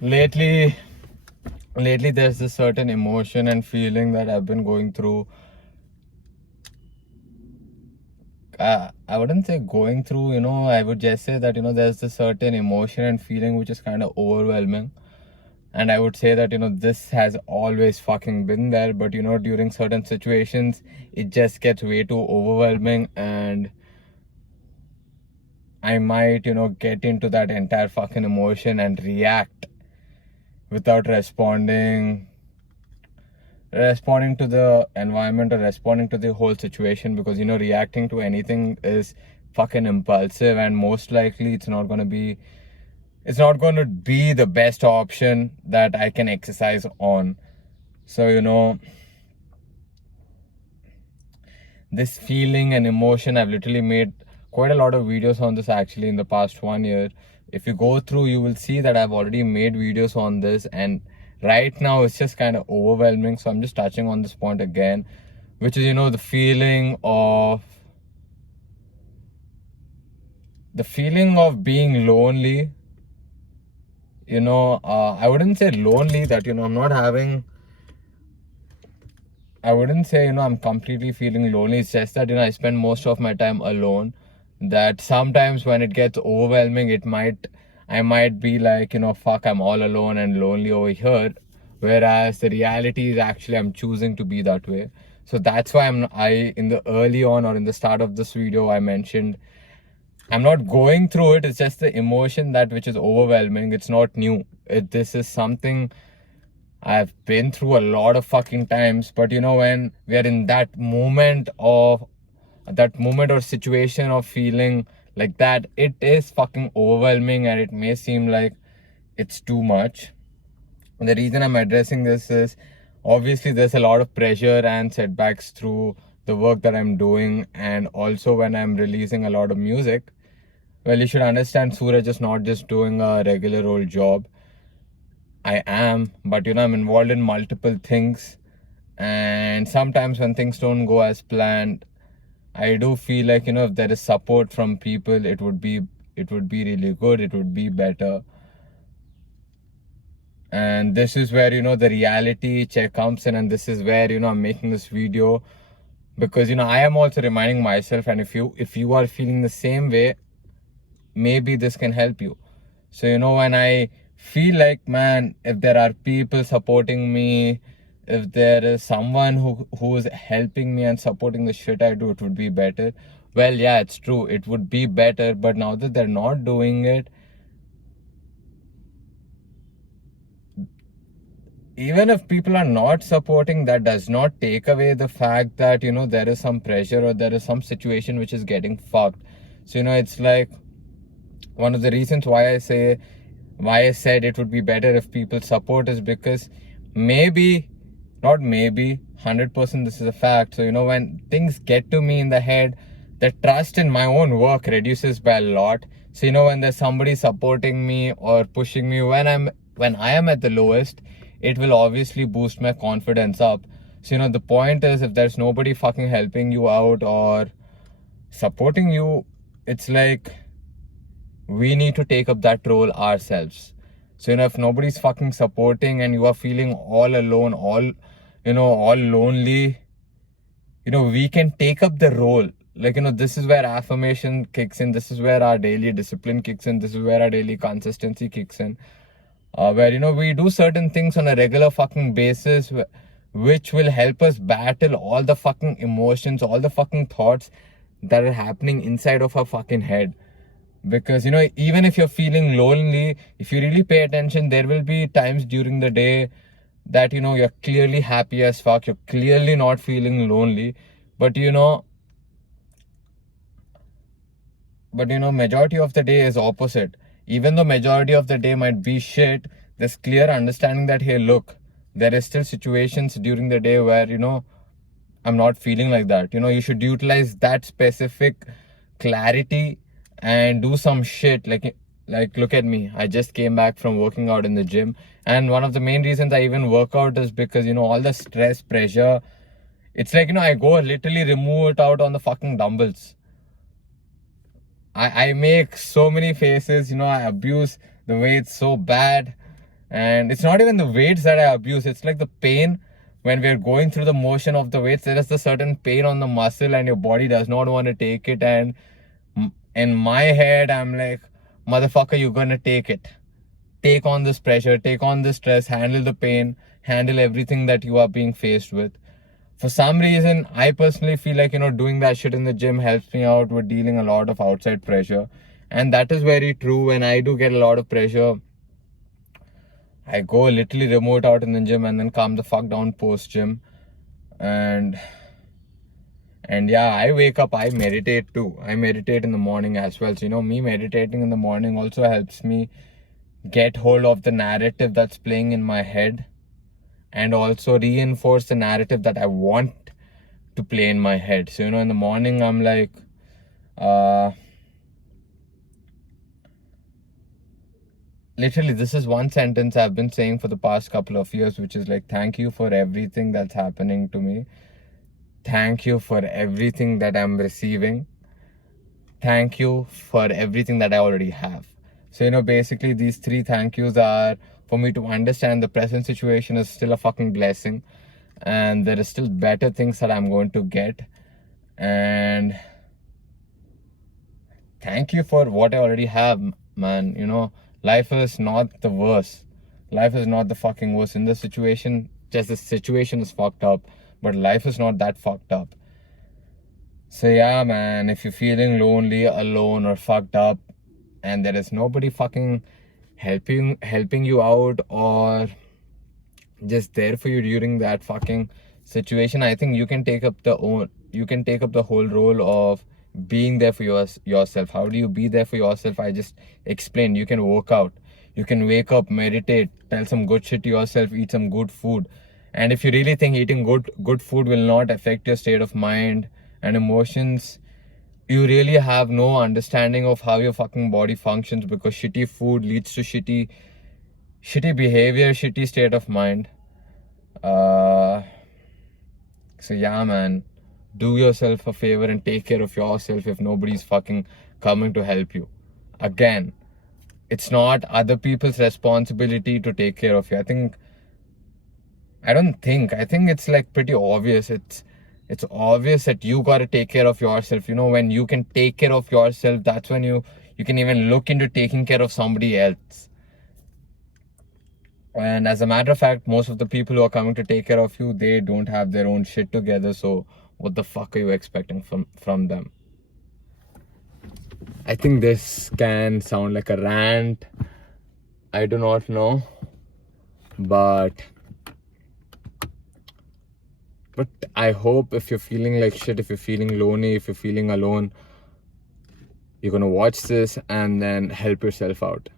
lately there's this certain emotion and feeling that I've been going through. I wouldn't say going through, I would just say that, there's this certain emotion and feeling which is kind of overwhelming. And I would say that, this has always fucking been there, but, during certain situations, it just gets way too overwhelming, and I might, get into that entire fucking emotion and react without responding to the environment or responding to the whole situation, because reacting to anything is fucking impulsive, and most likely it's not going to be the best option that I can exercise on. So this feeling and emotion, I've literally made quite a lot of videos on this actually in the past 1 year. If you go through, you will see that I've already made videos on this, and right now it's just kind of overwhelming. So I'm just touching on this point again, which is the feeling of being lonely. I wouldn't say lonely that I wouldn't say I'm completely feeling lonely. It's just that I spend most of my time alone. That sometimes when it gets overwhelming, I might be like, fuck, I'm all alone and lonely over here. Whereas the reality is actually I'm choosing to be that way. So that's why I in the early on or in the start of this video I mentioned I'm not going through it. It's just the emotion that which is overwhelming. It's not new. This is something I've been through a lot of fucking times. But when we are in that moment or situation of feeling like that, it is fucking overwhelming, and it may seem like it's too much. And the reason I'm addressing this is obviously there's a lot of pressure and setbacks through the work that I'm doing, and also when I'm releasing a lot of music. Well, you should understand Suraj is not just doing a regular old job. I am, but I'm involved in multiple things, and sometimes when things don't go as planned, I do feel like if there is support from people, it would be really good. It would be better. And this is where the reality check comes in, and this is where I'm making this video, because I am also reminding myself, and if you are feeling the same way, maybe this can help you. So when I feel like, man, if there are people supporting me, if there is someone who is helping me and supporting the shit I do, it would be better. Well, yeah, it's true, it would be better, but now that they're not doing it, even if people are not supporting, that does not take away the fact that there is some pressure or there is some situation which is getting fucked. So it's like one of the reasons why I said it would be better if people support is because maybe, not maybe, 100% this is a fact. So when things get to me in the head, the trust in my own work reduces by a lot. So when there's somebody supporting me or pushing me when I am at the lowest, it will obviously boost my confidence up. So the point is, if there's nobody fucking helping you out or supporting you, it's like we need to take up that role ourselves. So if nobody's fucking supporting and you are feeling all alone, all lonely, we can take up the role. Like this is where affirmation kicks in. This is where our daily discipline kicks in. This is where our daily consistency kicks in, where we do certain things on a regular fucking basis, which will help us battle all the fucking emotions, all the fucking thoughts that are happening inside of our fucking head. Because even if you're feeling lonely, if you really pay attention, there will be times during the day that you're clearly happy as fuck, you're clearly not feeling lonely, but majority of the day is opposite. Even though majority of the day might be shit, there's clear understanding that, hey, look, there is still situations during the day where I'm not feeling like that. You should utilize that specific clarity and do some shit. Like look at me, I just came back from working out in the gym, and one of the main reasons I even work out is because all the stress, pressure, it's like I go literally remove it out on the fucking dumbbells. I make so many faces, I abuse the weight so bad, And it's not even the weights that I abuse, it's like the pain when we're going through the motion of the weights. There is a certain pain on the muscle and your body does not want to take it. And in my head, I'm like, motherfucker, you're gonna take it. Take on this pressure, take on this stress, handle the pain, handle everything that you are being faced with. For some reason, I personally feel like, doing that shit in the gym helps me out with dealing a lot of outside pressure. And that is very true. When I do get a lot of pressure, I go literally remote out in the gym and then calm the fuck down post gym. And yeah, I wake up, I meditate too. I meditate in the morning as well. So, me meditating in the morning also helps me get hold of the narrative that's playing in my head and also reinforce the narrative that I want to play in my head. So, in the morning, I'm like, literally, this is one sentence I've been saying for the past couple of years, which is like, thank you for everything that's happening to me. Thank you for everything that I'm receiving. Thank you for everything that I already have. So, basically these three thank yous are for me to understand the present situation is still a fucking blessing. And there is still better things that I'm going to get. And thank you for what I already have, man. Life is not the worst. Life is not the fucking worst. In this situation, just the situation is fucked up. But life is not that fucked up. So yeah, man, if you're feeling lonely, alone, or fucked up, and there is nobody fucking helping you out or just there for you during that fucking situation, I think you can take up the whole role of being there for yourself. How do you be there for yourself? I just explained. You can work out, you can wake up, meditate, tell some good shit to yourself, eat some good food. And if you really think eating good food will not affect your state of mind and emotions, you really have no understanding of how your fucking body functions, because shitty food leads to shitty behavior, shitty state of mind. So yeah, man, do yourself a favor and take care of yourself if nobody's fucking coming to help you. Again, it's not other people's responsibility to take care of you. I think it's like pretty obvious. It's obvious that you gotta take care of yourself. When you can take care of yourself, that's when you can even look into taking care of somebody else. And as a matter of fact, most of the people who are coming to take care of you, they don't have their own shit together. So what the fuck are you expecting from them? I think this can sound like a rant. I do not know. But I hope if you're feeling like shit, if you're feeling lonely, if you're feeling alone, you're gonna watch this and then help yourself out.